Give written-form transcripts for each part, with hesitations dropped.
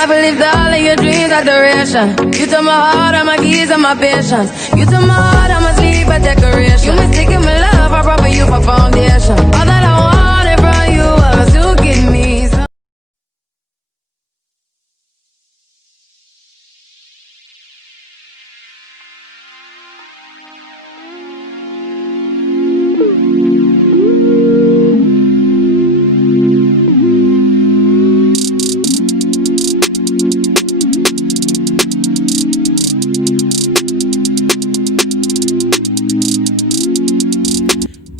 I believe that all of your dreams are duration. You took my heart, all my keys, and my patience. You took my heart, I must leave a decoration. You mistaken my love, I brought for you for foundation. All that I wanted from you was to give me some.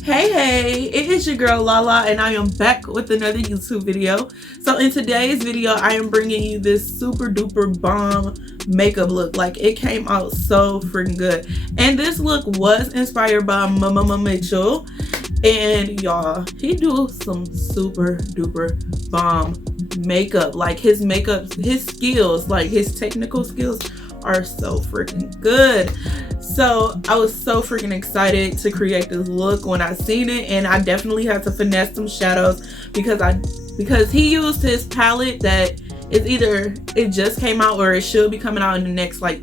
Hey, it is your girl Lala, and I am back with another YouTube video. So in today's video, I am bringing you this super duper bomb makeup look. Like, it came out so freaking good, and this look was inspired by Mama Mitchell, and y'all, he do some super duper bomb makeup. Like, his makeup, his skills, like his technical skills are so freaking good. So I was so freaking excited to create this look when I seen it, and I definitely had to finesse some shadows because he used his palette that is either it just came out or it should be coming out in the next like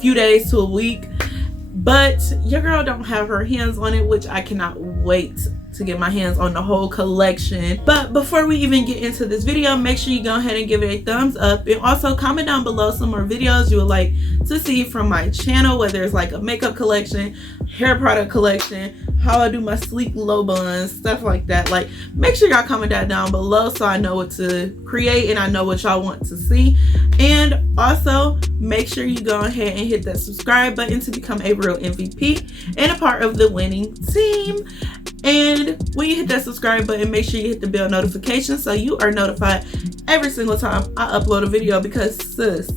few days to a week, but your girl don't have her hands on it, which I cannot wait to get my hands on the whole collection. But before we even get into this video, make sure you go ahead and give it a thumbs up, and also comment down below some more videos you would like to see from my channel, whether it's like a makeup collection, hair product collection, how I do my sleek low buns, stuff like that. Like, make sure y'all comment that down below so I know what to create and I know what y'all want to see. And also make sure you go ahead and hit that subscribe button to become a real MVP and a part of the winning team. And when you hit that subscribe button, make sure you hit the bell notification so you are notified every single time I upload a video, because sis,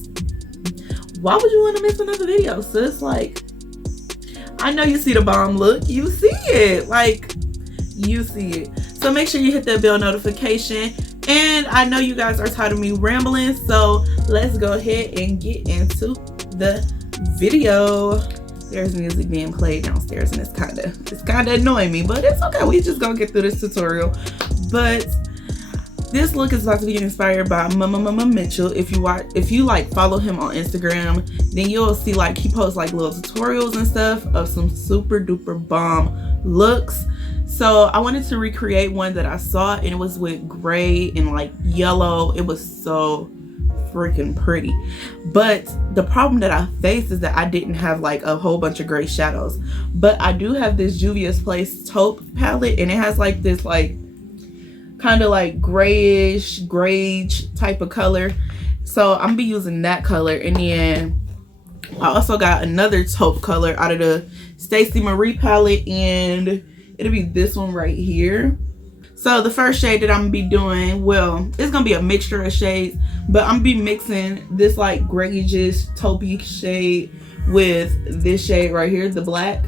why would you want to miss another video, sis? Like, I know you see the bomb look, you see it, like, you see it. So make sure you hit that bell notification. And I know you guys are tired of me rambling, so let's go ahead and get into the video. There's music being played downstairs, and it's kind of annoying me, but it's okay. We just gonna get through this tutorial. But this look is about to be inspired by Mama Mitchell. If you like follow him on Instagram, then you'll see like he posts like little tutorials and stuff of some super duper bomb looks. So I wanted to recreate one that I saw, and it was with gray and like yellow. It was so freaking pretty, but the problem that I faced is that I didn't have like a whole bunch of gray shadows, but I do have this Juvias Place Taupe palette, and it has like this like kind of like grayish gray type of color, so I'm gonna be using that color. And then I also got another taupe color out of the Stacey Marie palette, and it'll be this one right here. So the first shade that I'm gonna be doing, well, it's gonna be a mixture of shades, but I'm gonna be mixing this like grayish taupey shade with this shade right here, the black.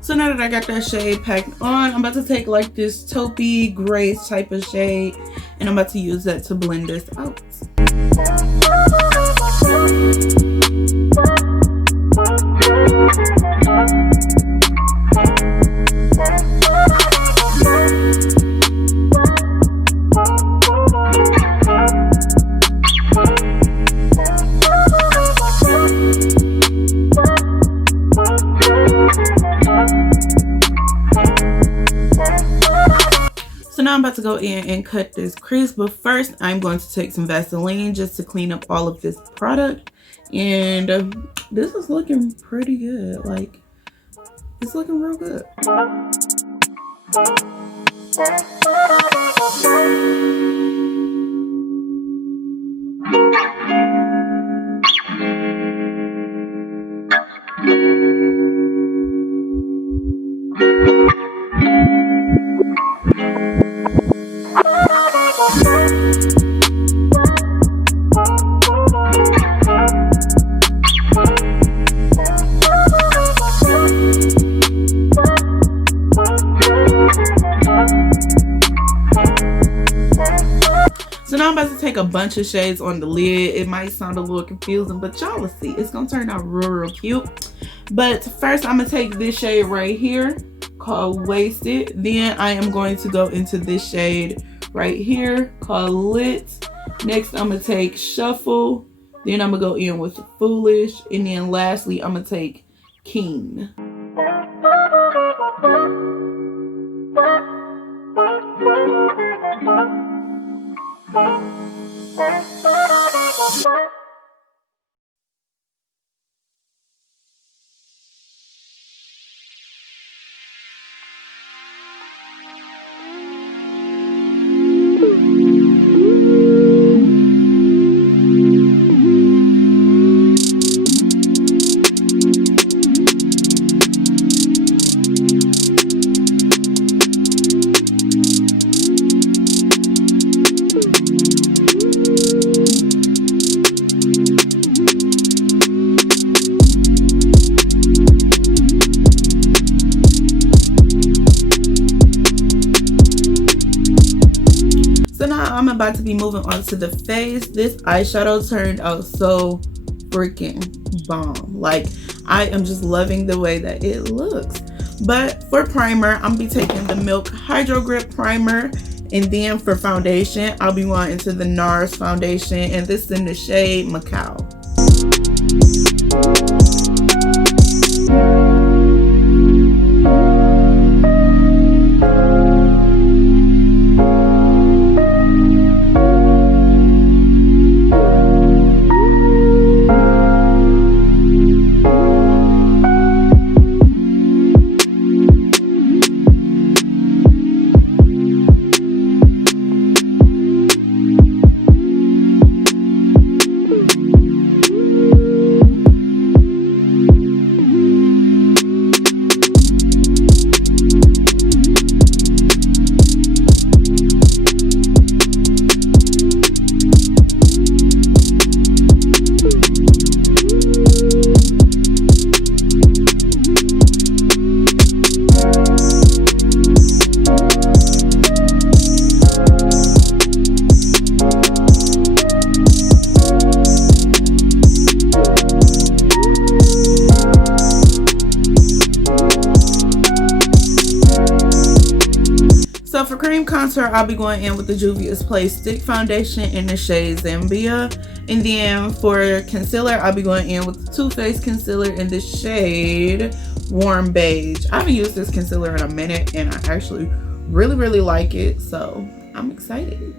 So now that I got that shade packed on, I'm about to take like this taupey gray type of shade, and I'm about to use that to blend this out. Now I'm about to go in and cut this crease, but first I'm going to take some Vaseline just to clean up all of this product. And this is looking pretty good. Like, it's looking real good. take a bunch of shades on the lid. It might sound a little confusing, but y'all will see. It's gonna turn out real cute. But first, I'm gonna take this shade right here called Wasted. Then I am going to go into this shade right here called Lit. Next, I'm gonna take Shuffle. Then I'm gonna go in with Foolish. And then lastly, I'm gonna take Keen. I'm about to be moving on to the face. This eyeshadow turned out so freaking bomb. Like, I am just loving the way that it looks. But for primer, I'm gonna be taking the Milk HydroGrip primer, and then for foundation, I'll be going into the Nars Foundation, and this is in the shade Macau. So for cream contour, I'll be going in with the Juvias Play Stick Foundation in the shade Zambia. And then for concealer, I'll be going in with the TooFaced concealer in the shade Warm Beige. I haven't used this concealer in a minute, and I actually really like it, so I'm excited.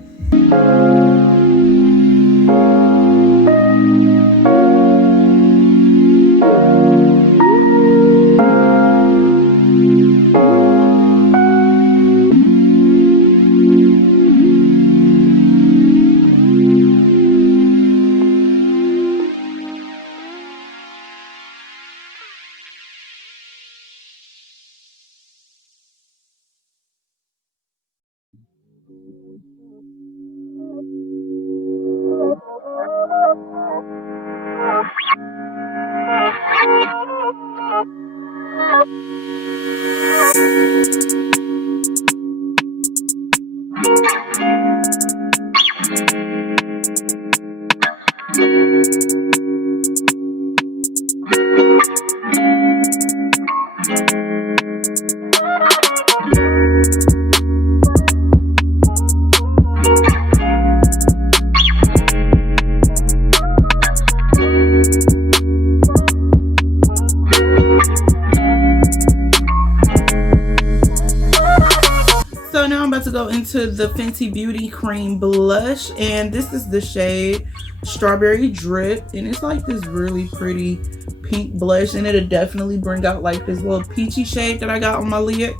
So now I'm about to go into the Fenty Beauty Cream Blush, and this is the shade Strawberry Drip, and it's like this really pretty pink blush, and it'll definitely bring out like this little peachy shade that I got on my lid.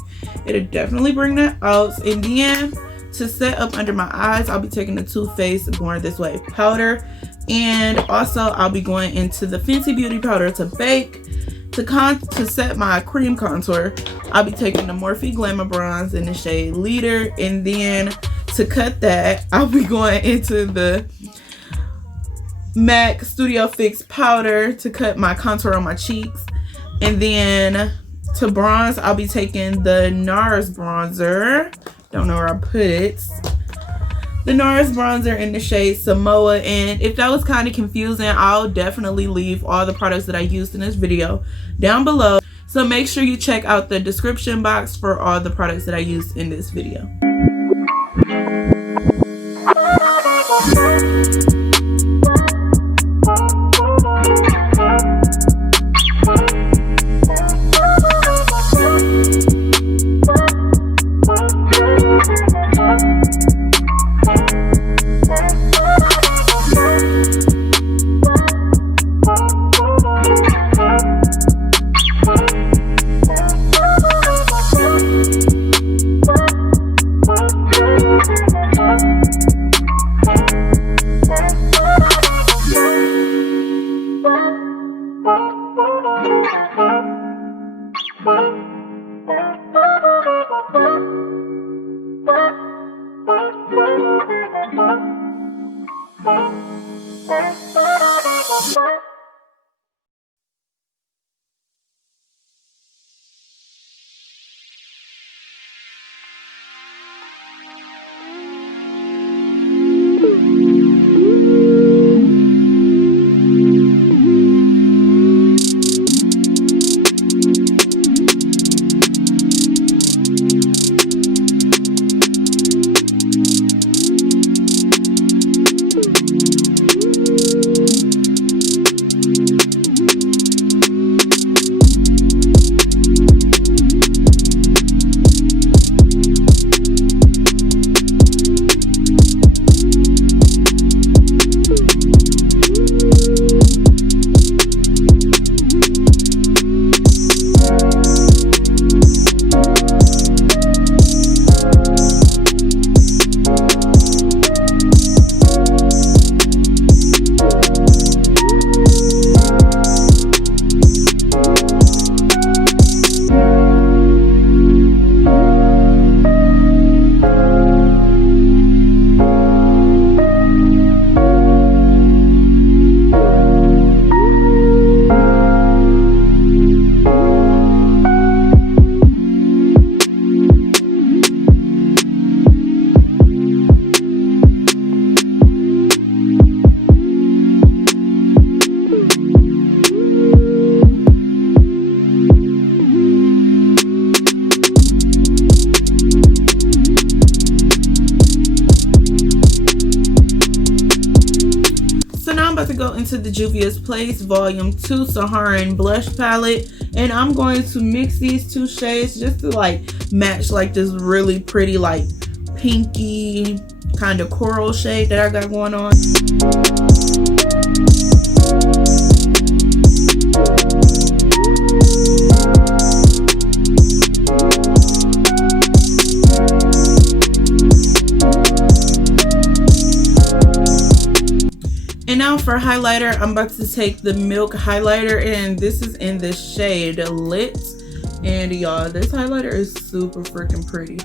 It'll definitely bring that out. And then to set up under my eyes, I'll be taking the TooFaced Born This Way powder, and also I'll be going into the Fenty Beauty powder to bake. To set my cream contour, I'll be taking the Morphe Glamabronze in the shade Leader, and then to cut that, I'll be going into the MAC Studio Fix powder to cut my contour on my cheeks. And then to bronze, I'll be taking the Nars bronzer. Don't know where I put it. the Nars bronzer in the shade Samoa. And if that was kind of confusing, I'll definitely leave all the products that I used in this video down below. So make sure you check out the description box for all the products that I used in this video. Into the Juvias Place Volume 2 Saharan blush palette, and I'm going to mix these two shades just to like match like this really pretty like pinky kind of coral shade that I got going on. And now for highlighter, I'm about to take the Milk highlighter, and this is in the shade Lit. And y'all, this highlighter is super freaking pretty.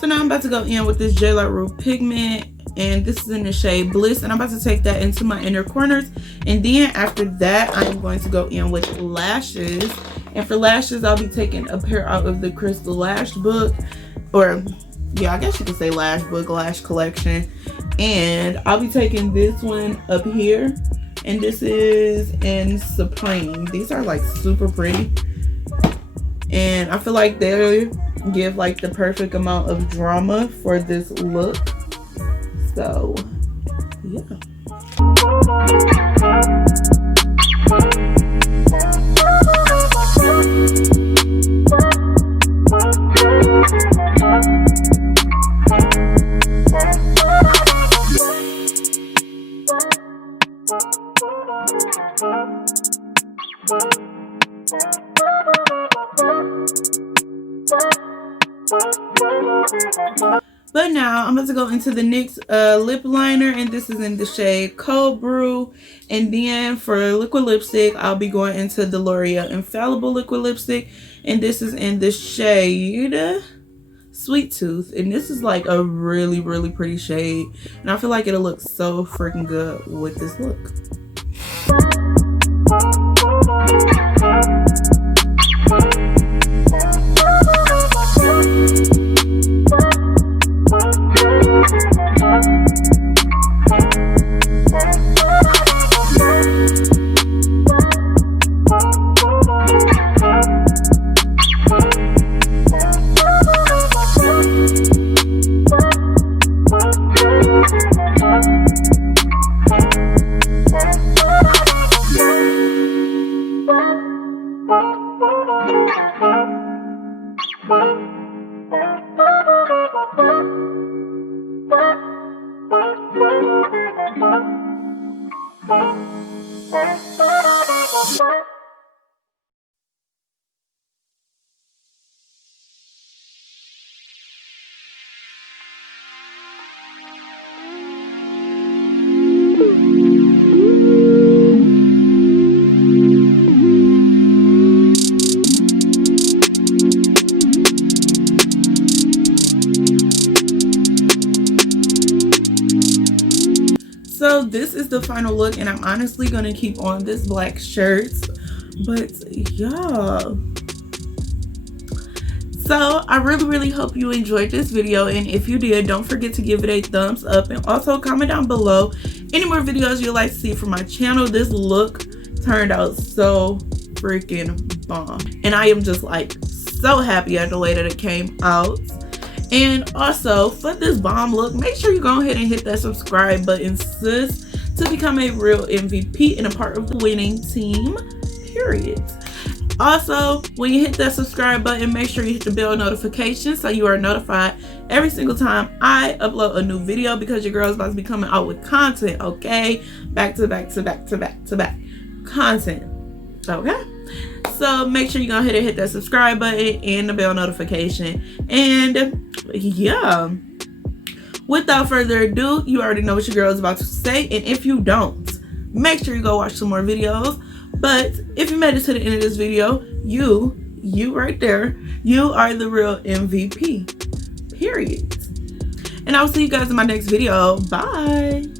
So now I'm about to go in with this J Light Rouge pigment, and this is in the shade Bliss, and I'm about to take that into my inner corners. And then after that, I am going to go in with lashes. And for lashes, I'll be taking a pair out of the Crystvl Lash book, or yeah, I guess you could say Lash book, Lash Collection. And I'll be taking this one up here, and this is in Supreme. These are like super pretty, and I feel like they give like the perfect amount of drama for this look. So yeah. But now I'm about to go into the NYX lip liner, and this is in the shade Cold Brew. And then for liquid lipstick, I'll be going into the Loreal Infallible liquid lipstick, and this is in the shade Sweet Tooth. And this is like a really pretty shade, and I feel like it'll look so freaking good with this look. So this is the final look, and I'm honestly gonna keep on this black shirt, but yeah. So I really hope you enjoyed this video, and if you did, don't forget to give it a thumbs up, and also comment down below any more videos you'd like to see from my channel. This look turned out so freaking bomb, and I am just like so happy at the way that it came out. And also, for this bomb look, make sure you go ahead and hit that subscribe button, sis, to become a real MVP and a part of the winning team, period. Also, when you hit that subscribe button, make sure you hit the bell notification so you are notified every single time I upload a new video, because your girl is about to be coming out with content, okay? Back to back content, okay? So make sure you go ahead and hit that subscribe button and the bell notification. And yeah, without further ado, you already know what your girl is about to say. And if you don't, make sure you go watch some more videos. But if you made it to the end of this video, you right there, you are the real MVP, period. And I will see you guys in my next video. Bye.